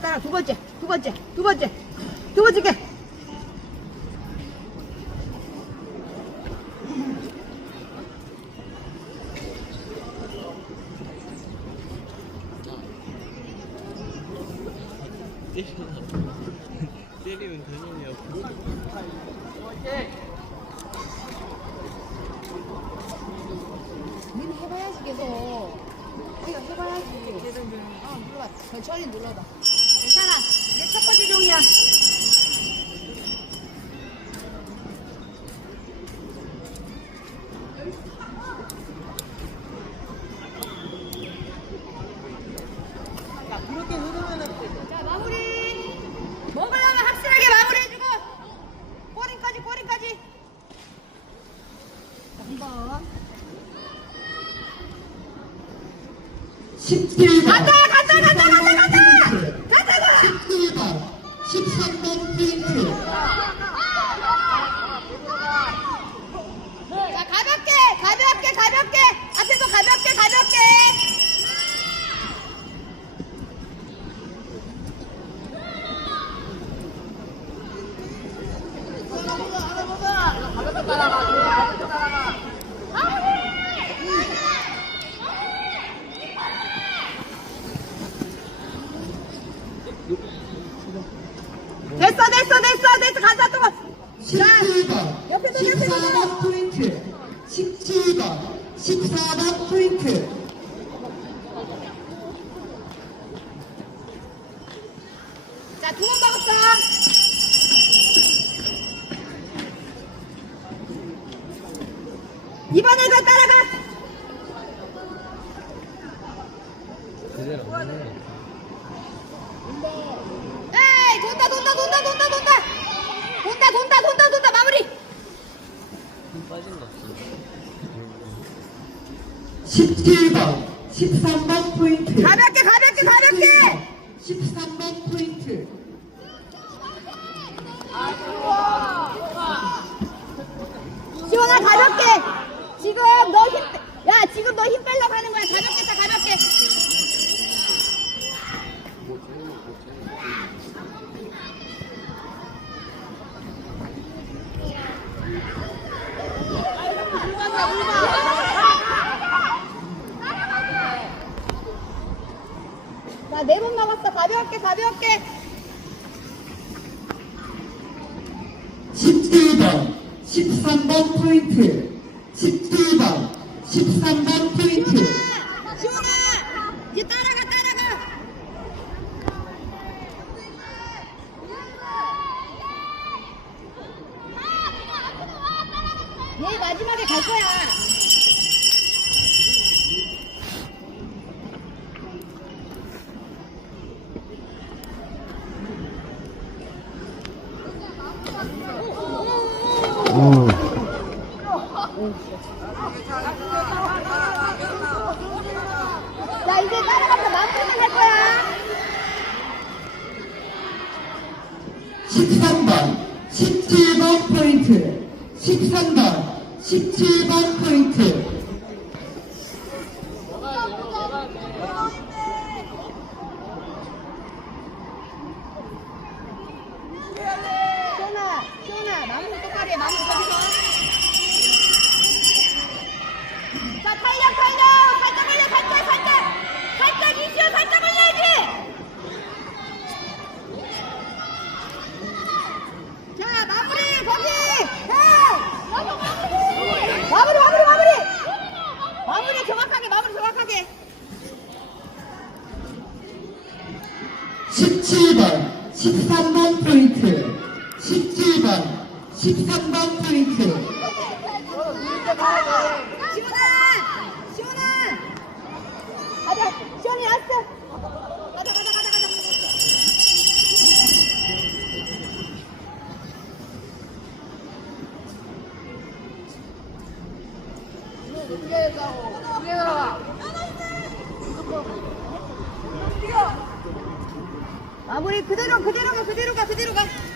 따라 두 번째, 두 번째, 두 번째, 두 번째 게. 때리면 되느냐 니는 해봐야지 계속. 우리가 해봐야지. 계속 어, 눌러봐. 천천히 눌러봐. 괜찮아. 이게 첫 번째 종이야. 그렇게 흐르면은 자, 마무리. 먹으려면 확실하게 마무리해주고. 꼬리까지, 꼬리까지. 자, 한 번. 17번 간다, 간다, 간다, 간다, 간다! 간다, 13번 포인트 자, 가볍게, 가볍게, 가볍게. 앞에서 가볍게, 가볍게. 됐어, 됐어, 됐어, 됐어. 가자, 또. 가. 17번 옆에 또 옆에 또 14번 포인트 17번 14번 포인트 자, 두 번 먹었어. 이번에도 따라가. 돈다, 돈다, 돈다, 돈다, 돈다. 돈다, 돈다, 돈다, 돈다, 마무리. 힘 빠진다 17번 13번 포인트 가볍게, 가볍게, 가볍게. 13번 포인트 시원아, 가볍게. 지금 너 힘, 빼- 야, 지금 너 힘 빼려고 하는 거야. 가볍게, 자, 가볍게. 네번 남았어. 가볍게, 가볍게. 17번 13번 포인트 17번 13번 포인트 시원아! 시원아! 이제 따라가, 따라가! 얘 마지막에 갈 거야. 자, 이제 따라가서 마무리만 할 거야. 13번 17번 포인트 13번 17번 포인트. 자, 탄력, 탄력! 살짝 올려, 살짝, 살짝! 살짝 이시오, 살짝 올려야지! 자, 마무리, 거기! 해! 마무리, 마무리, 마무리! 마무리 정확하게, 마무리 정확하게! 17번 13번 포인트 17번 13번 포인트 시원아! 시원아! 가자! 시원이 왔어! 마무리 그대로, 그대로 가, 그대로 가, 그대로 가!